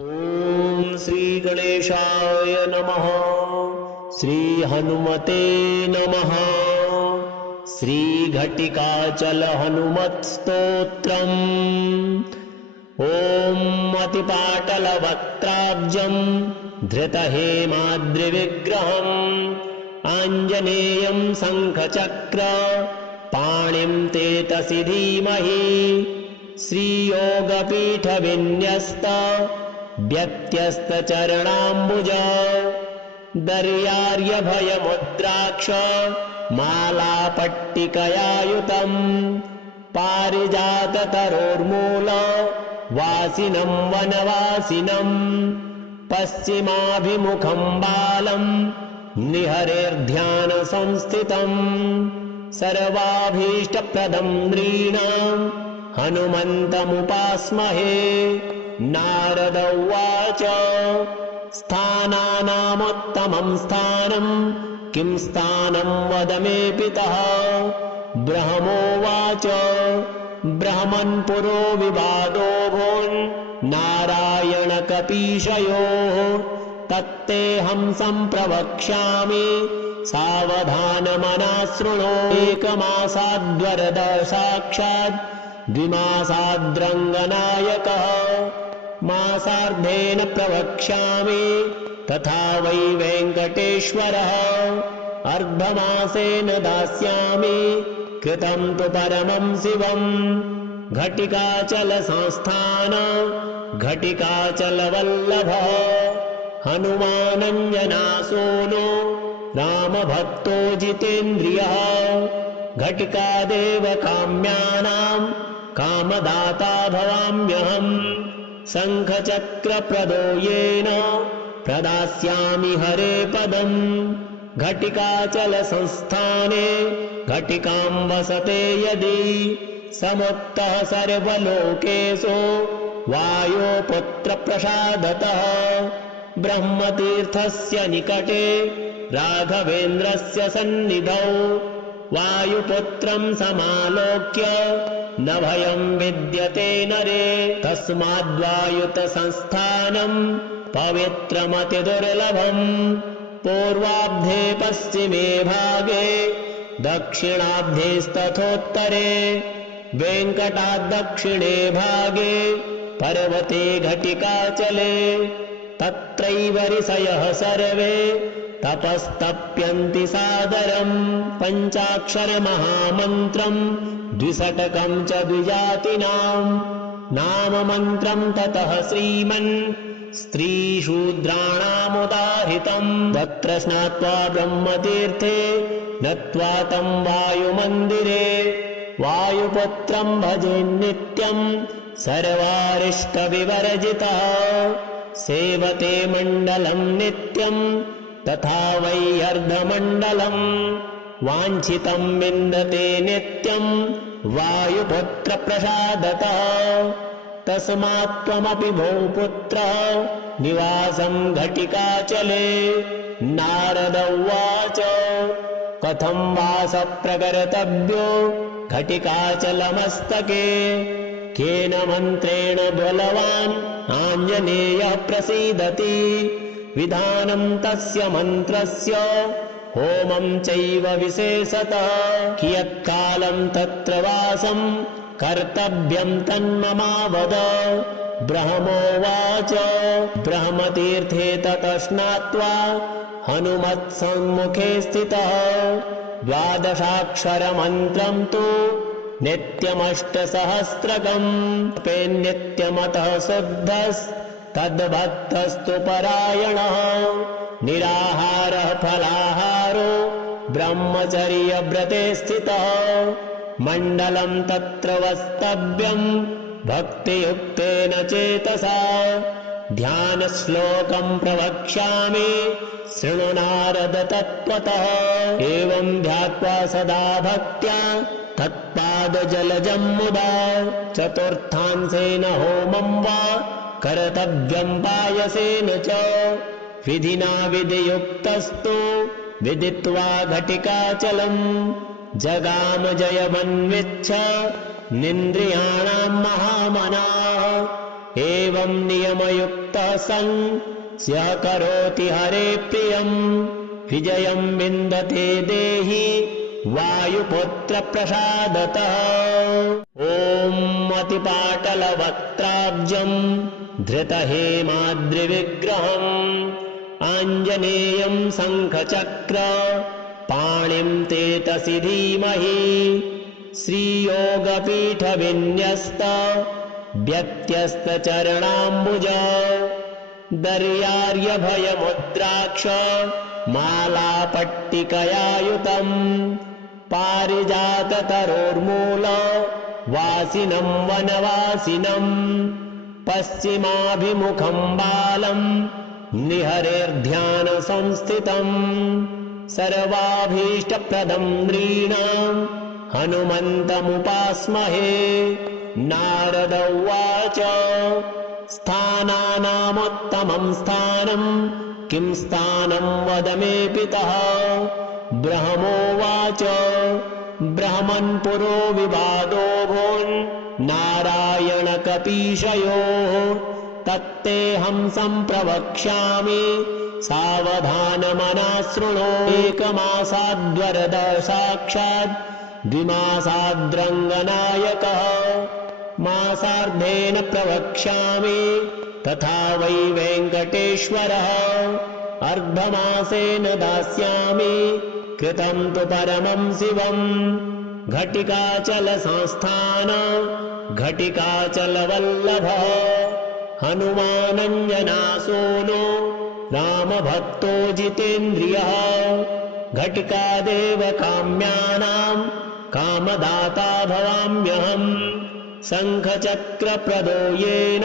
ॐ श्री गणेशाय नमः। श्री हनुमते नमः। श्री घटिकाचल हनुमत् स्तोत्रम्। ॐ अतिपाटलवक्त्राब्जम् धृतहेमाद्रिविग्रहम् आञ्जनेयं शङ्खचक्र पाणिं तेतसि धीमहि। श्रीयोगपीठविन्यस्त व्यत्यस्तचरणाम्बुज दर्यार्यभयमुद्राक्ष मालापट्टिकयायुतम् पारिजाततरोर्मूल वासिनं वनवासिनं पश्चिमाभिमुखं बालं निहरेर्ध्यानसंस्थितम् सर्वाभीष्टप्रदं नृणां हनुमन्तमुपास्महे। नारद उवाच स्थानानामुत्तमं स्थानं किं स्थानं वद मे पितः। ब्रह्मोवाच ब्रह्मन्पुरो विवादो भून् नारायणकपीशयोः तत्तेऽहं सम्प्रवक्ष्यामि सावधानमना शृणु। एकमासाद्वरद साक्षात् द्विमासाद्रङ्गनायकः मासार्धेन प्रवक्ष्यामि तथा वै वेङ्कटेश्वरः। अर्धमासेन दास्यामि कृतं तु परमं शिवम्। घटिकाचलसंस्थान घटिकाचलवल्लभः हनुमानञ्जनासूनो रामभक्तो जितेन्द्रियः। घटिकादेव काम्यानां कामदाता भवाम्यहम्। शङ्खचक्रप्रदो येन प्रदास्यामि हरे पदम्। घटिकाचलसंस्थाने घटिकां वसते यदि समुक्तः सर्वलोकेषु वायुपुत्रप्रसादतः। ब्रह्मतीर्थस्य निकटे राघवेन्द्रस्य सन्निधौ वायुपुत्रं समालोक्य न भयं विद्यते नरे। तस्माद्वायुतसंस्थानं पवित्रमतिदुर्लभम्। पूर्वाब्धे पश्चिमे भागे दक्षिणाब्धेस्तथोत्तरे वेङ्कटाद्दक्षिणे भागे पर्वते घटिकाचले। तत्रैव ऋषयः सर्वे तपस्तप्यन्ति सादरम्। पञ्चाक्षरमहामन्त्रम् द्विशतकं च द्विजातीनाम् नाममन्त्रं ततः श्रीमन् स्त्रीशूद्राणामुदाहृतम्। तत्र स्नात्वा ब्रह्मतीर्थे नत्वा तं वायुमन्दिरे वायुपुत्रं भजेन्नित्यं सर्वारिष्टविवर्जितः। सेवते मण्डलं नित्यं तथा वै अर्धमण्डलम् वाञ्छितं विन्दते नित्यं वायुपुत्रप्रसादतः। तस्मात् त्वमपि भूपुत्रः निवासं घटिकाचले। नारद उवाच कथं वासः प्रकर्तव्यो घटिकाचलमस्तके। केन मन्त्रेण बलवान् आञ्जनेयः प्रसीदति। विधानं तस्य मन्त्रस्य होमं चैव विशेषतः। कियत्कालं तत्र वासं कर्तव्यं तन्ममावद। ब्रह्मोवाच ब्रह्मतीर्थे ततः स्नात्वा हनुमत्सम्मुखे स्थितः। द्वादशाक्षरमन्त्रं तु नित्यमष्टसहस्रकम् नित्यमतः शुद्धस्तद्भक्तस्तु परायणः। निराहारः फलाहारो ब्रह्मचर्यव्रते स्थितः। मण्डलं तत्र वस्तव्यं भक्तियुक्तेन चेतसा। ध्यानश्लोकं प्रवक्ष्यामि शृणु नारद तत्त्वतः। एवं ध्यात्वा सदा भक्त्या तत्पादजलजं मुदा चतुर्थांशेन होमं वा कर्तव्यं पायसेन च। विधिना विधियुक्तस्तु विदित्वा घटिकाचलम् जगाम जयमन्विच्छ निन्द्रियाणां महामनाः एवं नियमयुक्तः सन् स्यः करोति हरे प्रियम् विजयं विन्दते देहि वायुपुत्रप्रसादतः ॐ अतिपाटलवक्त्राब्जम् धृतहेमाद्रिविग्रहम् आञ्जनेयं शङ्खचक्र पाणिं तेतसि धीमहि श्रीयोगपीठविन्यस्त व्यत्यस्तचरणाम्बुज दर्यार्यभयमुद्राक्ष मालापट्टिकयायुतम् पारिजाततरोर्मूल वासिनं वनवासिनम् पश्चिमाभिमुखं बालम् निहरेर्ध्यानसंस्थितम् सर्वाभीष्टप्रदं नृणाम् हनुमन्तमुपास्महे नारद उवाच स्थानानामुत्तमं स्थानम् किं स्थानं वद मे पितः ब्रह्मोवाच ब्रह्मन्पुरो विवादो भून् नारायणकपीशयोः तत्तेऽहं सम्प्रवक्ष्यामि सावधानमना शृणु एकमासाद्वरद साक्षात् द्विमासाद्रङ्गनायकः मासार्धेन प्रवक्ष्यामि तथा वै वेङ्कटेश्वरः अर्धमासेन दास्यामि कृतं तु परमं शिवम् घटिकाचलसंस्थान घटिकाचलवल्लभः हनुमानञ्जनासूनो रामभक्तो जितेन्द्रियः घटिकादेव काम्यानां कामदाता भवाम्यहम् शङ्खचक्रप्रदो येन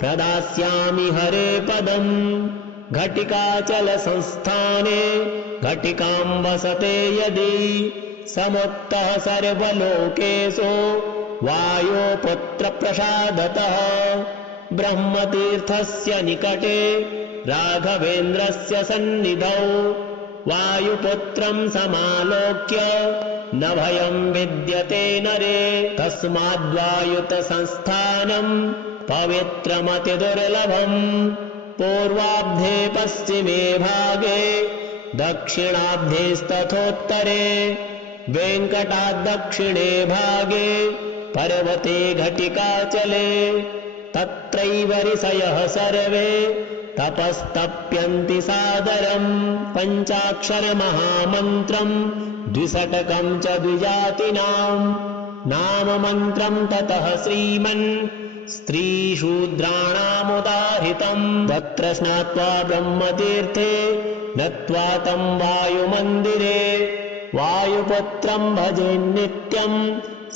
प्रदास्यामि हरे पदम् घटिकाचलसंस्थाने घटिकां वसते यदि समुत्तः सर्वलोकेषु वायुपुत्रप्रसादतः ब्रह्मतीर्थस्य निकटे राघवेन्द्रस्य सन्निधौ वायुपुत्रं समालोक्य न भयं विद्यते नरे तस्माद्वायुतसंस्थानं पवित्रमतिदुर्लभम् पूर्वाब्धे पश्चिमे भागे दक्षिणाब्धेस्तथोत्तरे वेङ्कटाद्दक्षिणे भागे पर्वते घटिकाचले तत्रैव ऋषयः सर्वे तपस्तप्यन्ति सादरम् पञ्चाक्षरमहामन्त्रम् द्विशतकं च द्विजातीनाम् नाममन्त्रम् ततः श्रीमन् स्त्रीशूद्राणामुदाहृतम् तत्र स्नात्वा ब्रह्मतीर्थे नत्वा तं वायुमन्दिरे वायुपुत्रं भजेन्नित्यम्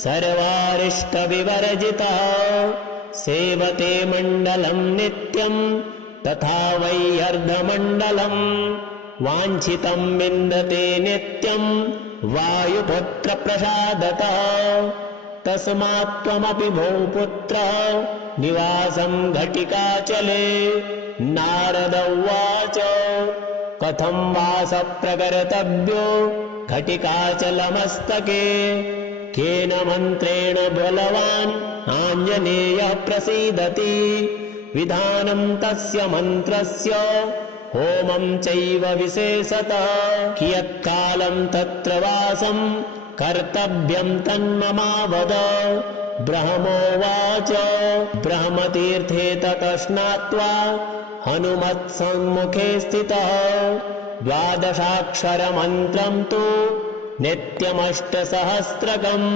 सर्वारिष्टविवर्जितः सेवते मण्डलं नित्यम् तथा वै अर्धमण्डलम् वाञ्छितं विन्दते नित्यम् वायुपुत्रप्रसादतः तस्मात् त्वमपि भूपुत्रः निवासं घटिकाचले नारद उवाच कथं वासः प्रकर्तव्यो घटिकाचलमस्तके केन मन्त्रेण बलवान् आञ्जनेयः प्रसीदति विधानं तस्य मन्त्रस्य होमं चैव विशेषतः कियत्कालं तत्र वासं कर्तव्यं तन्ममावद ब्रह्मोवाच ब्रह्मतीर्थे ततः स्नात्वा हनुमत्सम्मुखे स्थितः द्वादशाक्षरमन्त्रं तु नित्यमष्टसहस्रकम्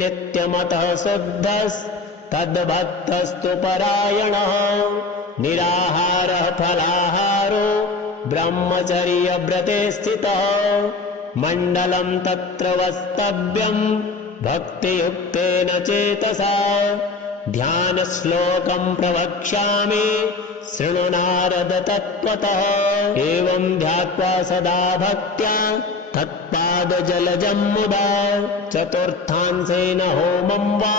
नित्यमतः शुद्धस्तद्भक्तस्तु परायणः निराहारः फलाहारो ब्रह्मचर्यव्रते स्थितः मण्डलं तत्र वस्तव्यं भक्तियुक्तेन चेतसा ध्यानश्लोकं प्रवक्ष्यामि शृणु नारद तत्त्वतः एवं ध्यात्वा सदा भक्त्या तत्पादजलजं मुदा चतुर्थांशेन होमं वा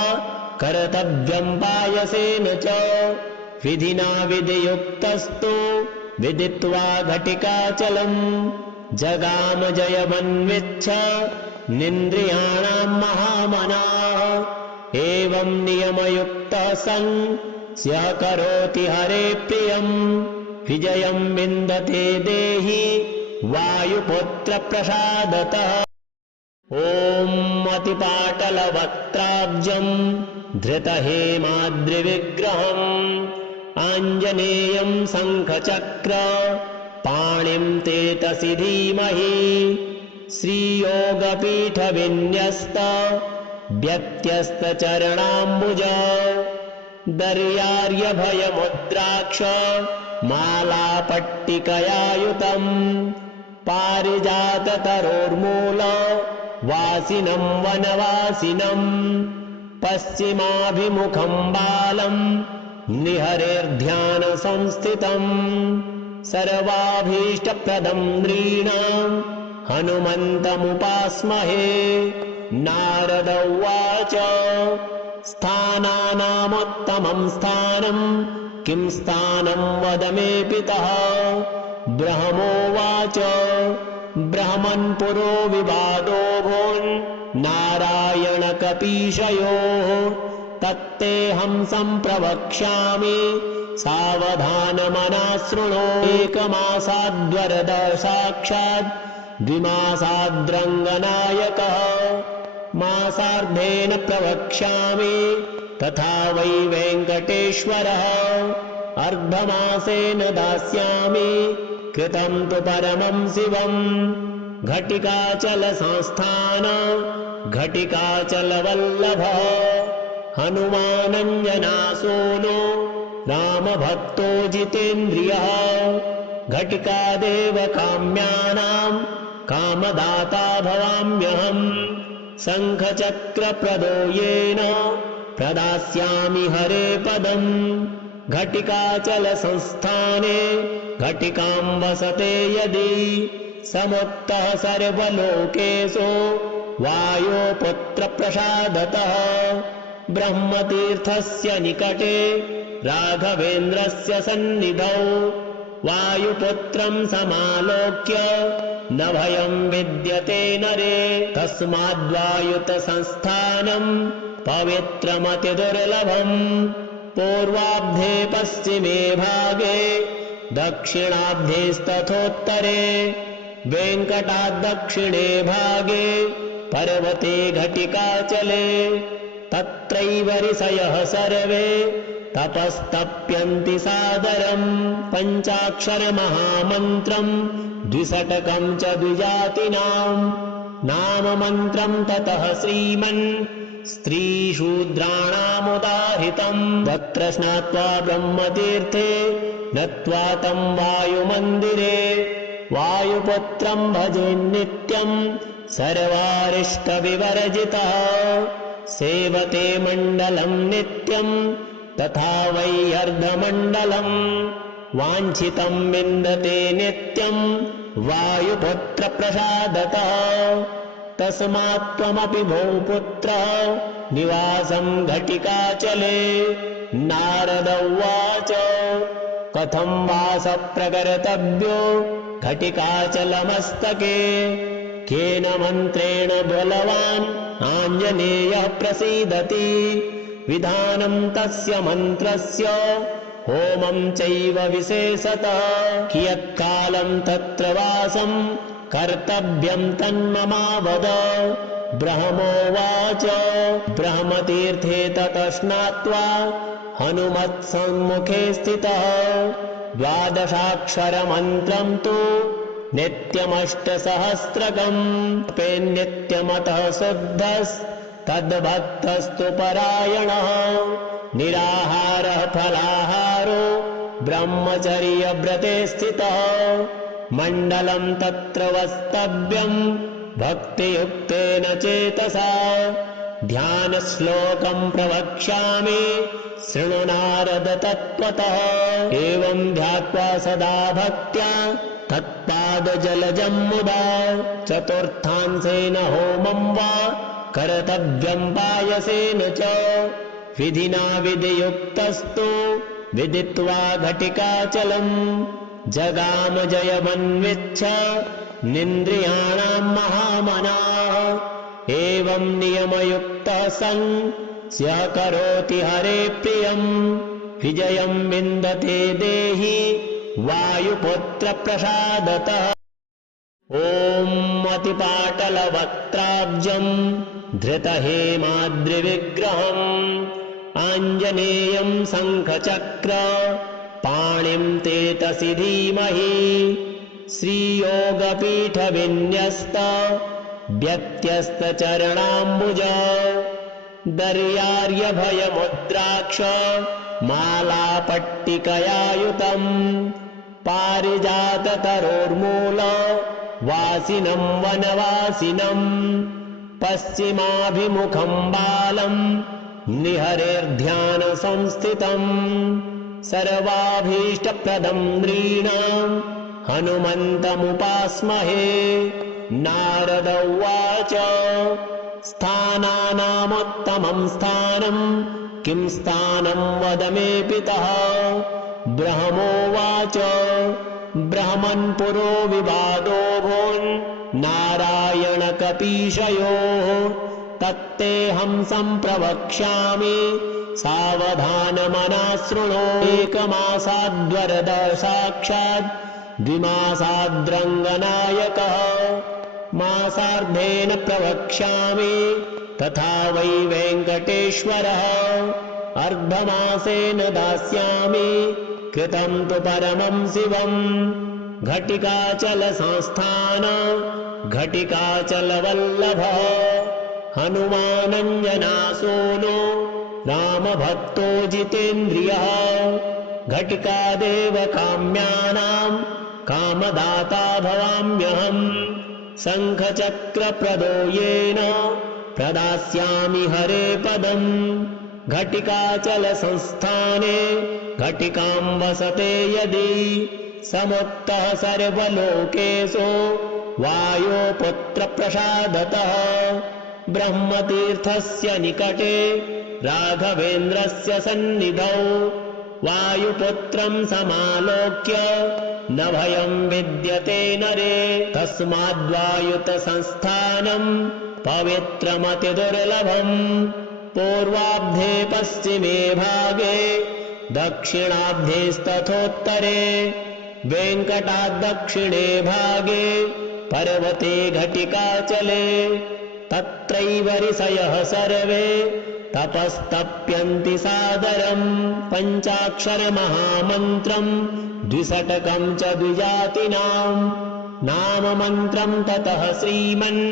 कर्तव्यं पायसेन च विधिना विधियुक्तस्तु विदित्वा घटिकाचलम् जगाम जयमन्विच्छ निन्द्रियाणां महामनाः एवं नियमयुक्तः सन् स्यः करोति हरे प्रियम् विजयम् विन्दते देहि वायुपुत्रप्रसादतः ॐ अतिपाटलवक्त्राब्जम् धृतहेमाद्रिविग्रहम् आञ्जनेयम् शङ्खचक्र पाणिम् तेतसि धीमहि श्रीयोगपीठविन्यस्त व्यत्यस्तचरणाम्बुज दर्यार्यभयमुद्राक्ष मालापट्टिकयायुतम् पारिजाततरोर्मूल वासिनम् वनवासिनम् पश्चिमाभिमुखम् बालम् निहरेर्ध्यानसंस्थितम् सर्वाभीष्टप्रदम् नृणाम् हनुमन्तमुपास्महे नारद उवाच स्थानानामुत्तमम् स्थानम् किं स्थानम् वद मे पितः ब्रह्मोवाच ब्रह्मन्पुरो विवादो भून् नारायणकपीशयोः तत्तेऽहं सम्प्रवक्ष्यामि सावधानमनः शृणु एकमासाद्वरद साक्षात् द्विमासाद्रङ्गनायकः मासार्धेन प्रवक्ष्यामि तथा वै वेङ्कटेश्वरः अर्धमासेन दास्यामि कृतं तु परमं शिवम् घटिकाचलसंस्थान घटिकाचलवल्लभः हनुमानञ्जनासूनो रामभक्तो जितेन्द्रियः घटिकादेव काम्यानाम् कामदाता भवाम्यहम् शङ्खचक्रप्रदो येन प्रदास्यामि हरे पदम् घटिकाचलसंस्थाने घटिकाम् वसते यदि समुत्तः सर्वलोकेषु वायुपुत्रप्रसादतः ब्रह्मतीर्थस्य निकटे राघवेन्द्रस्य सन्निधौ वायुपुत्रम् समालोक्य न भयम् विद्यते नरे तस्माद्वायुतसंस्थानम् पवित्रमतिदुर्लभम् पूर्वाब्धे पश्चिमे भागे दक्षिणाब्धेस्तथोत्तरे वेङ्कटाद्दक्षिणे भागे पर्वते घटिकाचले तत्रैव ऋषयः सर्वे तपस्तप्यन्ति सादरम् पञ्चाक्षरमहामन्त्रम् द्विशतकम् च द्विजातिनाम् नाममन्त्रम् ततः श्रीमन् स्त्रीशूद्राणामुदाहृतम् तत्र स्नात्वा ब्रह्मतीर्थे नत्वा तम् वायुमन्दिरे वायुपुत्रम् भजेन्नित्यम् सर्वारिष्टविवर्जितः सेवते मण्डलम् नित्यम् तथा वै अर्धमण्डलम् वाञ्छितम् विन्दते नित्यम् वायुपुत्रप्रसादतः तस्मात् त्वमपि भूपुत्रः निवासम् घटिकाचले नारद उवाच कथं वासः प्रकर्तव्यो घटिकाचलमस्तके केन मन्त्रेण बलवान् आञ्जनेयः प्रसीदति विधानम् तस्य मन्त्रस्य होमम् चैव विशेषतः कियत्कालम् तत्र वासम् कर्तव्यम् तन्ममावद ब्रह्मोवाच ब्रह्मतीर्थे ततः स्नात्वा हनुमत्सम्मुखे स्थितः द्वादशाक्षरमन्त्रम् तु नित्यमष्टसहस्रकम् नित्यमतः शुद्धस्तद्भक्तस्तु परायणः निराहारः फलाहारो ब्रह्मचर्यव्रते स्थितः मण्डलम् तत्र वस्तव्यम् भक्तियुक्तेन चेतसा ध्यानश्लोकम् प्रवक्ष्यामि शृणु नारद तत्त्वतः एवम् ध्यात्वा सदा भक्त्या तत्पादजलजम् मुदा चतुर्थांसेन होमम् वा कर्तव्यम् पायसेन च विधिना विधियुक्तस्तु विदित्वा घटिकाचलम् जगाम जयमन्विच्छ निन्द्रियाणाम् महामनाः एवम् नियमयुक्तः सन् स्यः करोति हरे प्रियम् विजयं विन्दते देहि वायुपुत्रप्रसादतः। ॐ अतिपाटलवक्त्राब्जं धृतहेमाद्रिविग्रहम् आञ्जनेयं शङ्खचक्र पाणिं तेतसि धीमहि श्रीयोगपीठविन्यस्त व्यत्यस्तचरणाम्बुज दर्यार्यभयमुद्राक्ष मालापट्टिकयायुतम् पारिजाततरोर्मूल वासिनं वनवासिनं पश्चिमाभिमुखं बालं निहरेर्ध्यानसंस्थितं सर्वाभीष्टप्रदं नृणां हनुमन्तमुपास्महे। नारद उवाच स्थानानामुत्तमं स्थानं किं स्थानं वद मे पितः। ब्रह्मोवाच ब्रह्मन्पुरो विवादो भून् नारायणकपीशयोः तत्तेऽहं सम्प्रवक्ष्यामि सावधानमना शृणु। एकमासाद्वरद साक्षात् द्विमासाद्रङ्गनायकः मासार्धेन प्रवक्ष्यामि तथा वै वेङ्कटेश्वरः अर्धमासेन दास्यामि कृतं तु परमं शिवम्। घटिकाचलसंस्थान घटिकाचलवल्लभ हनुमानञ्जनासूनो रामभक्तो जितेन्द्रियः घटिकादेव काम्यानां कामदाता भवाम्यहम्। शङ्खचक्रप्रदो येन प्रदास्यामि हरे पदम् घटिकाचलसंस्थाने घटिकां वसते यदि समुत्तः सर्वलोकेषु वायुपुत्रप्रसादतः। ब्रह्मतीर्थस्य निकटे राघवेन्द्रस्य सन्निधौ वायुपुत्रं समालोक्य न भयं विद्यते नरे। तस्माद्वायुतसंस्थानं पवित्रमतिदुर्लभम् पूर्वाब्धे पश्चिमे भागे दक्षिणाब्धेस्तथोत्तरे वेङ्कटाद्दक्षिणे भागे पर्वते घटिकाचले तत्रैव ऋषयः सर्वे तपस्तप्यन्ति सादरम् पञ्चाक्षरमहामन्त्रम् द्विशतकं च द्विजातीनाम् नाममन्त्रं ततः श्रीमन्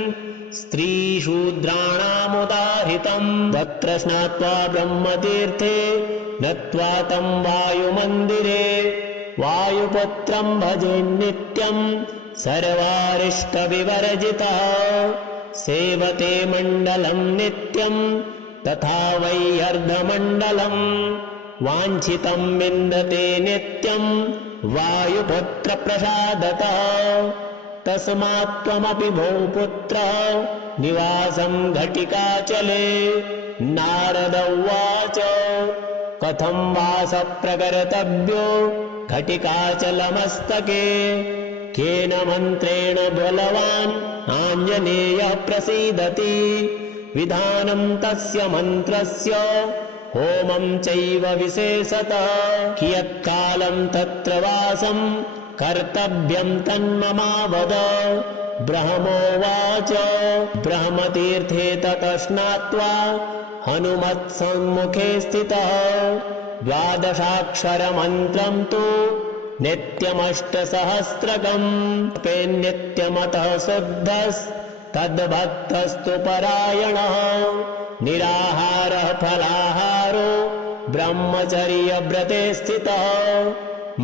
स्त्रीशूद्राणामुदाहृतम् तत्र स्नात्वा ब्रह्मतीर्थे नत्वा तं वायुमन्दिरे वायुपुत्रं भजेन्नित्यं सर्वारिष्टविवर्जितः सेवते मण्डलं नित्यं तथा वै अर्धमण्डलम् वाञ्छितं विन्दते नित्यं वायुपुत्रप्रसादतः। तस्मात् त्वमपि भूपुत्रः निवासं घटिकाचले। नारद उवाच कथं वास प्रकर्तव्यो घटिकाचलमस्तके केन मन्त्रेण बलवान् आञ्जनेयः प्रसीदति विधानं तस्य मन्त्रस्य होमं चैव विशेषतः कियत्कालं तत्र वासं कर्तव्यं तन्ममावद। ब्रह्मोवाच ब्रह्मतीर्थे ततः स्नात्वा हनुमत्सम्मुखे स्थितः 12 तु नित्यमष्टसहस्रकम् नित्यमतः शुद्धस्तद्भक्तस्तु परायणः निराहारः फलाहारो ब्रह्मचर्यव्रते स्थितः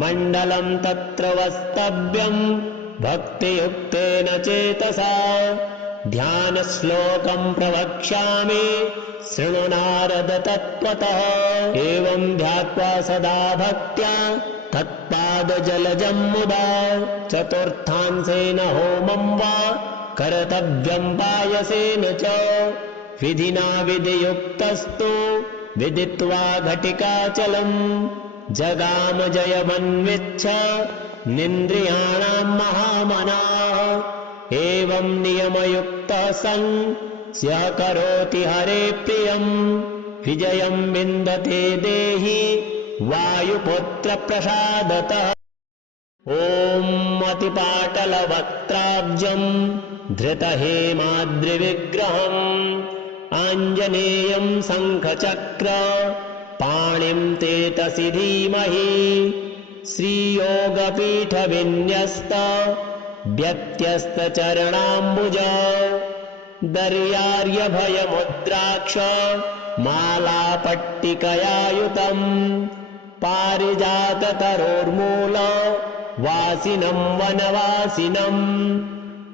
मण्डलं तत्र वस्तव्यं भक्तियुक्तेन चेतसा ध्यानश्लोकं प्रवक्ष्यामि शृणु नारद तत्त्वतः एवं ध्यात्वा सदा भक्त्या तत्पादजलजं मुदा चतुर्थांसेन होमं वा कर्तव्यं पायसेन च विधिना विधियुक्तस्तु विदित्वा घटिकाचलम् जगाम जयमन्विच्छ निन्द्रियाणां महामनाः एवं नियमयुक्तः सन् स्यः करोति हरे प्रियम् विजयं विन्दते देहि वायुपुत्रप्रसादतः। ॐ अतिपाटलवक्त्राब्जं धृतहेमाद्रिविग्रहम् आञ्जनेयं शङ्खचक्र पाणिं तेतसि धीमहि श्रीयोगपीठविन्यस्त व्यत्यस्तचरणाम्बुज दर्यार्यभयमुद्राक्ष मालापट्टिकयायुतम् पारिजाततरोर्मूल वासिनं वनवासिनं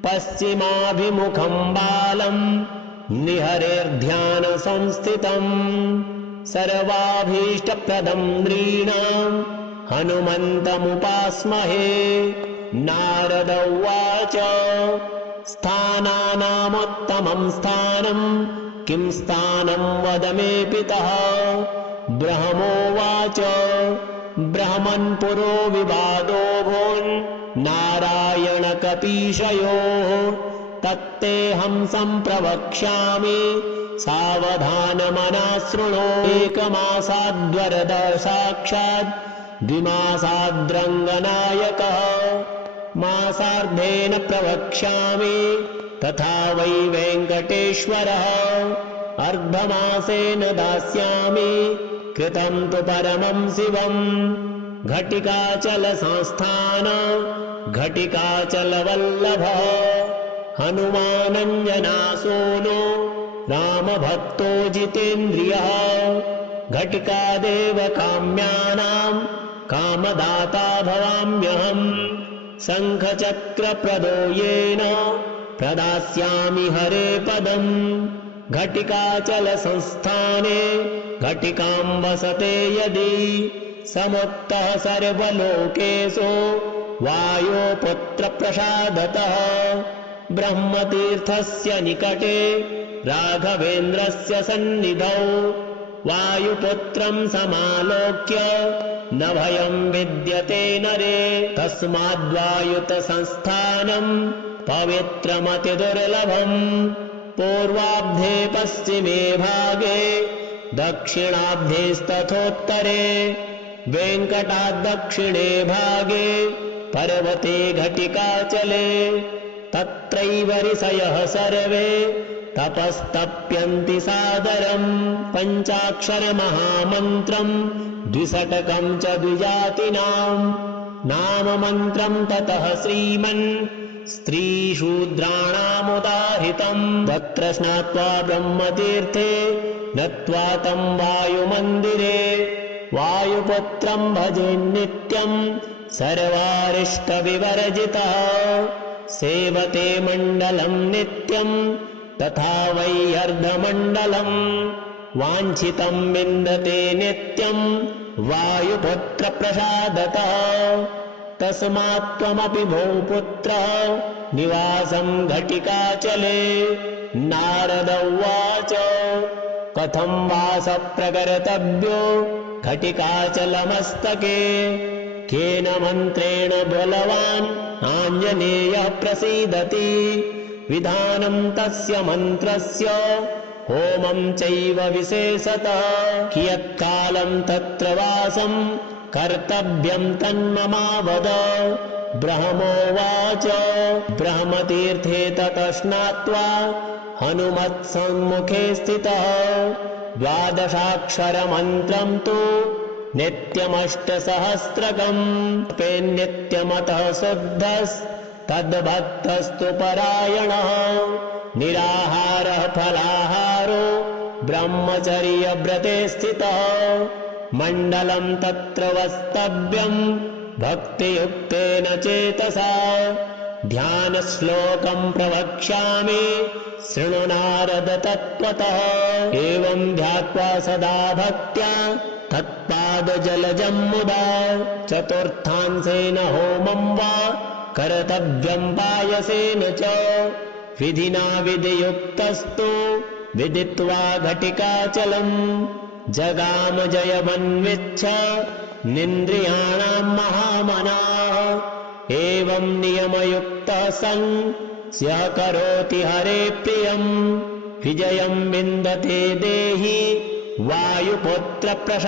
पश्चिमाभिमुखं बालं निहरेर्ध्यानसंस्थितम् सर्वाभीष्टप्रदं नृणां हनुमन्तमुपास्महे। नारद उवाच स्थानानामुत्तमं स्थानं किं स्थानं वद मे पितः। ब्रह्मोवाच ब्रह्मन्पुरो विवादो भून् नारायणकपीशयोः तत्तेऽहं सम्प्रवक्ष्यामि सावधानमना शृणु। एकमासाद्वरद साक्षात् द्विमासाद्रङ्गनायकः मासार्धेन प्रवक्ष्यामि तथा वै वेङ्कटेश्वरः। अर्धमासेन दास्यामि कृतं तु परमं शिवम् घटिकाचलसंस्थान घटिकाचलवल्लभः हनुमानञ्जनासूनो रामभक्तो जितेन्द्रियः घटिकादेव काम्यानां कामदाता भवाम्यहम् शङ्खचक्रप्रदो येन प्रदास्यामि हरे पदम् घटिकाचलसंस्थाने घटिकां वसते यदि समुक्तः सर्वलोकेषु वायुपुत्रप्रसादतः ब्रह्मतीर्थस्य निकटे राघवेन्द्रस्य सन्निधौ वायुपुत्रं समालोक्य न भयं विद्यते नरे तस्माद्वायुतसंस्थानं पवित्रमतिदुर्लभम् पूर्वाब्धे पश्चिमे भागे दक्षिणाब्धेस्तथोत्तरे वेङ्कटाद्दक्षिणे भागे पर्वते घटिकाचले तत्रैव ऋषयः सर्वे तपस्तप्यन्ति सादरम् पञ्चाक्षरमहामन्त्रम् द्विशतकं च द्विजातीनां नाममन्त्रं ततः श्रीमन् स्त्रीशूद्राणामुदाहृतम् तत्र स्नात्वा ब्रह्मतीर्थे नत्वा तं वायुमन्दिरे वायुपुत्रं भजेन्नित्यम् सर्वारिष्टविवर्जितः सेवते मण्डलं नित्यम् तथा वै अर्धमण्डलम् वाञ्छितं विन्दते नित्यम् वायुपुत्रप्रसादतः तस्मात् त्वमपि भूपुत्रः निवासं घटिकाचले। नारद उवाच कथं वास प्रकर्तव्यो घटिकाचलमस्तके केन मन्त्रेण बलवान् आञ्जनेयः प्रसीदति विधानं तस्य मन्त्रस्य होमं चैव विशेषतः कियत्कालं तत्र वासं कर्तव्यं तन्ममावद। ब्रह्मोवाच ब्रह्मतीर्थे ततः स्नात्वा हनुमत्सम्मुखे स्थितः 12 तु नित्यमष्टसहस्रकम् नित्यमतः शुद्धस्तद्भक्तस्तु परायणः निराहारः फलाहारो ब्रह्मचर्यव्रते स्थितः मण्डलं तत्र वस्तव्यम् भक्तियुक्तेन चेतसा ध्यानश्लोकं प्रवक्ष्यामि शृणु नारद तत्त्वतः एवं ध्यात्वा सदा भक्त्या तत्पादजलजं मुदा चतुर्थांशेन होमं वा कर्तव्यं पायसेन च विधिना विधियुक्तस्तु विदित्वा घटिकाचलम् जगाम जयमन्विच्छ निन्द्रियाणां महामनाः एवं नियमयुक्तः सन् स्यः करोति हरे प्रियम् विजयं विन्दते देहि वायुपुत्रप्रसादतः